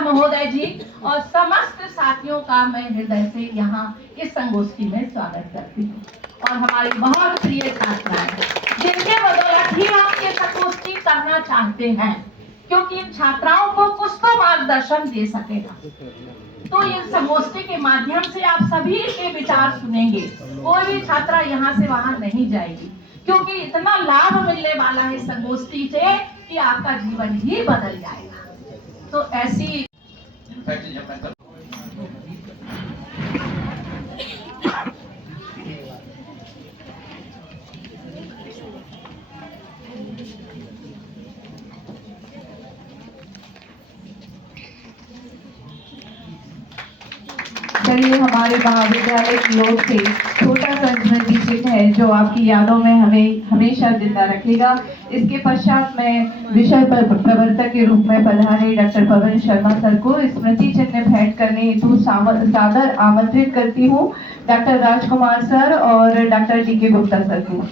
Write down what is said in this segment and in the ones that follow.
महोदय जी और समस्त साथियों का मैं हृदय से यहाँ इस संगोष्ठी में स्वागत करती हूँ और हमारी बहुत प्रिय छात्राएं जिनके बदौलत ही हम ये संगोष्ठी करना चाहते हैं, क्योंकि छात्राओं को कुछ तो मार्गदर्शन दे सकेगा। तो इस संगोष्ठी के माध्यम से आप सभी के विचार सुनेंगे। कोई भी छात्रा यहाँ से वहाँ नहीं जाएगी, क्योंकि इतना लाभ मिलने वाला है इस संगोष्ठी से कि आपका जीवन ही बदल जाएगा। तो ऐसी चलिए, हमारे महाविद्यालय की ओर से छोटा सा स्मृति चिन्ह है जो आपकी यादों में हमें हमेशा जिंदा रखेगा। इसके पश्चात मैं विषय पर प्रवर्तक के रूप में पधारे डॉक्टर पवन शर्मा सर को स्मृति चिन्ह भेंट करने हेतु सादर आमंत्रित करती हूँ। डॉक्टर राजकुमार सर और डॉक्टर डी.के. गुप्ता सर को।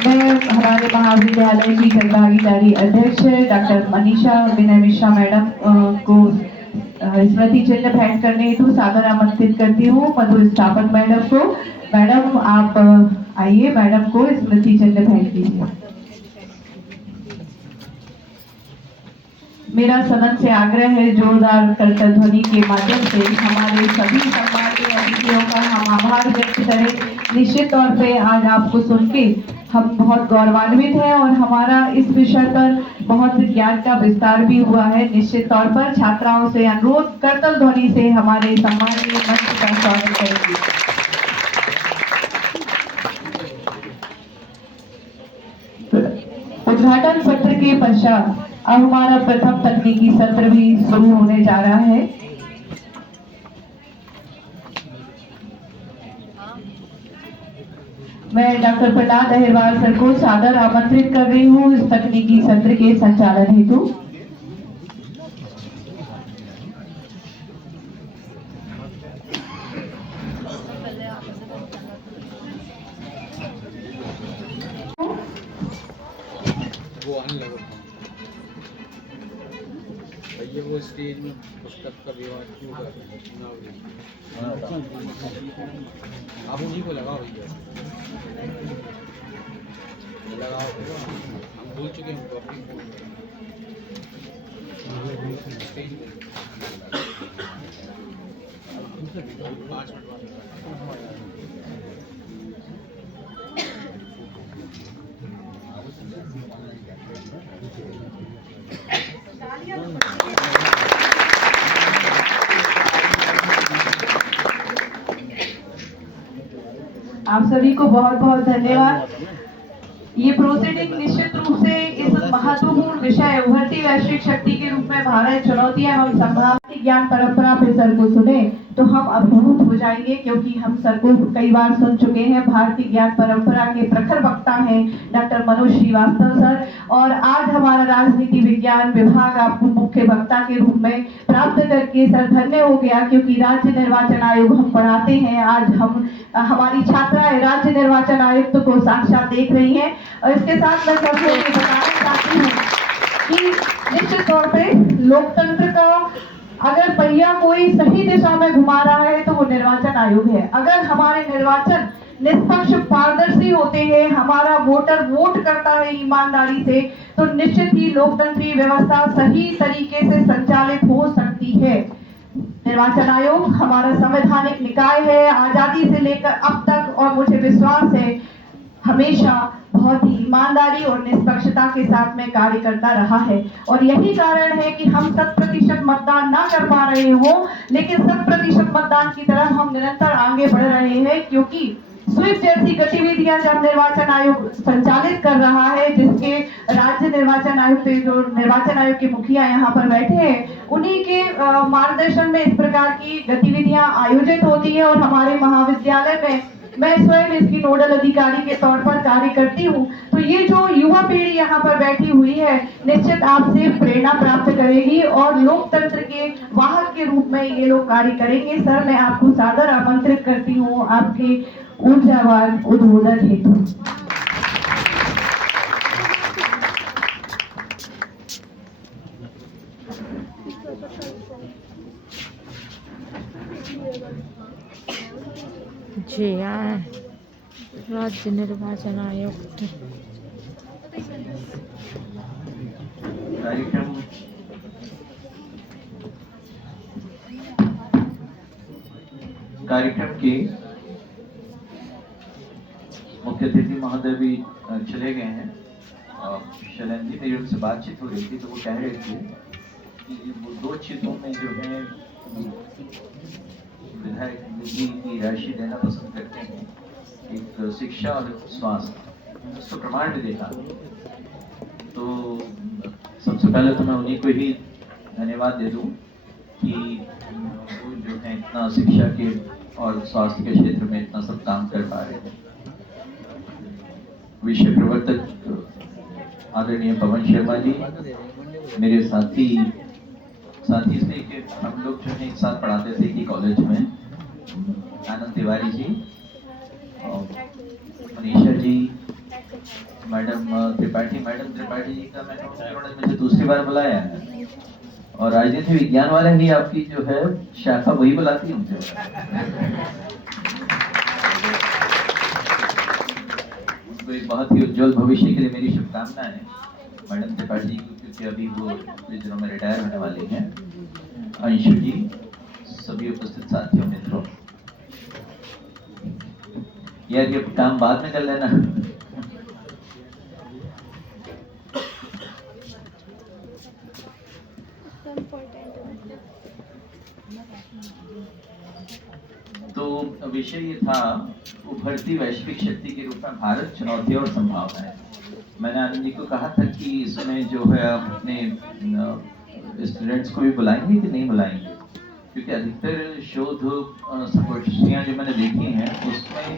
मैं हमारे महाविद्यालय की जनभागीदारी अध्यक्ष डॉक्टर मनीषा विनय मिश्रा मैडम को स्मृति चिन्ह भेंट करने हेतु सादर आमंत्रित करती हूँ। मधु स्थापक मैडम को। मैडम आप आइए, मैडम को स्मृति चिन्ह भेंट कीजिए। मेरा सदन से आग्रह है, जोरदार करतल ध्वनि के माध्यम से हमारे सभी सम्मानीय अतिथियों का हम आभार व्यक्त करें। निश्चित तौर पे आज आपको सुन के हम बहुत गौरवान्वित हैं और हमारा इस विषय पर बहुत ज्ञान का विस्तार भी हुआ है। निश्चित तौर पर छात्राओं से अनुरोध करतल ध्वनि से हमारे सम्मानीय मंच का स्वागत करेंगे। उद्घाटन सत्र के पश्चात अब हमारा प्रथम तकनीकी सत्र भी शुरू होने जा रहा है। मैं डॉक्टर प्रहलाद अहिरवार सर को सादर आमंत्रित कर रही हूँ इस तकनीकी सत्र के संचालन हेतु। ये वो स्टेज में पुस्तक का विवाद क्यों कर रहे हैं? आप उन्हीं को लगाओ भैया, लगाओ। हम भूल चुके हैं टॉपिक स्टेज में 5 मिनट बाद। आप सभी को बहुत बहुत धन्यवाद। ये प्रोसीडिंग निश्चित रूप से इस महत्वपूर्ण विषय उभरती वैश्विक शक्ति के रूप में भारत चुनौतियां एवं संभावना ज्ञान परंपरा पे सर को सुने तो हम अभिभूत हो जाएंगे, क्योंकि हम सर को कई बार सुन चुके हैं। भारतीय ज्ञान परंपरा के प्रखर वक्ता हैं डॉक्टर मनोज श्रीवास्तव सर, और आज हमारा राजनीति विज्ञान विभाग आपको मुख्य वक्ता के रूप में प्राप्त करके सर धन्य हो गया, क्योंकि राज्य निर्वाचन आयोग हम पढ़ाते हैं। आज हम हमारी छात्राएं राज्य निर्वाचन आयुक्त को साक्षात देख रही हैं। और इसके साथ मैं सबको ये बताना चाहती हूँ कि निश्चित तौर पे लोकतंत्र का अगर पहिया कोई सही दिशा में घुमा रहा है तो वो निर्वाचन आयोग है। अगर हमारे निर्वाचन निष्पक्ष पारदर्शी होते हैं, हमारा वोटर वोट करता है ईमानदारी से, तो निश्चित ही लोकतंत्रीय व्यवस्था सही तरीके से संचालित हो सकती है। निर्वाचन आयोग हमारा संवैधानिक निकाय है, आजादी से लेकर अब तक, और मुझे विश्वास है हमेशा बहुत ही ईमानदारी और निष्पक्षता के साथ में कार्य करता रहा है। और यही कारण है कि हम 100% मतदान ना कर पा रहे हो, लेकिन 100% मतदान की तरफ हम निरंतर आगे बढ़ रहे हैं, क्योंकि स्वीप जैसी गतिविधियां जब निर्वाचन आयोग संचालित कर रहा है, जिसके राज्य निर्वाचन आयोग पे जो निर्वाचन आयोग के मुखिया यहाँ पर बैठे हैं, उन्हीं के मार्गदर्शन में इस प्रकार की गतिविधियां आयोजित होती है। और हमारे महाविद्यालय में मैं स्वयं इसकी नोडल अधिकारी के तौर पर कार्य करती हूँ। तो ये जो युवा पीढ़ी यहाँ पर बैठी हुई है, निश्चित आपसे प्रेरणा प्राप्त करेगी और लोकतंत्र के वाहक के रूप में ये लोग कार्य करेंगे। सर, मैं आपको सादर आमंत्रित करती हूँ आपके ऊर्जावान उद्बोधन हेतु। जी राज्य निर्वाचन आयुक्त कार्यक्रम के मुख्य अतिथि महोदय भी चले गए हैं। शैलेंद्र जी, मेरी उनसे बातचीत हो रही थी तो वो कह रहे थे कि वो 2 क्षेत्रों में जो है विधायक निधि की राशि देना पसंद करते हैं, एक शिक्षा और स्वास्थ्य, उसको प्रमाण भी देखा। तो सबसे पहले तो मैं उन्हीं को ही धन्यवाद दे दूं कि वो जो है इतना शिक्षा के और स्वास्थ्य के क्षेत्र में इतना सब काम कर पा रहे हैं। विषय प्रवर्तक आदरणीय पवन शर्मा जी, मेरे साथी इसलिए कि हम लोग जो है एक साथ पढ़ाते थे कि कॉलेज में, आनंद तिवारी जी, मनीषा जी, मैडम त्रिपाठी जी का मैंने मुझे दूसरी बार बुलाया है, और राजनीति विज्ञान वाले ही आपकी जो है शाखा वही बुलाती है मुझे। उनको एक बहुत ही उज्जवल भविष्य के लिए मेरी शुभकामनाएं मैडम त्रिपाठी जी को, क्योंकि अभी वो कुछ दिनों में रिटायर होने वाली हैं। अंशु जी, सभी उपस्थित साथियों मित्रों, यार ये काम बाद में कर लेना। तो विषय ये था उभरती वैश्विक शक्ति के रूप में भारत, चुनौती और संभावनाएं। मैंने आनंद जी को कहा था कि इसमें जो है अपने स्टूडेंट्स को भी बुलाएंगे कि नहीं बुलाएंगे, क्योंकि अधिकतर शोध संगोष्ठियां जो मैंने देखी हैं उसमें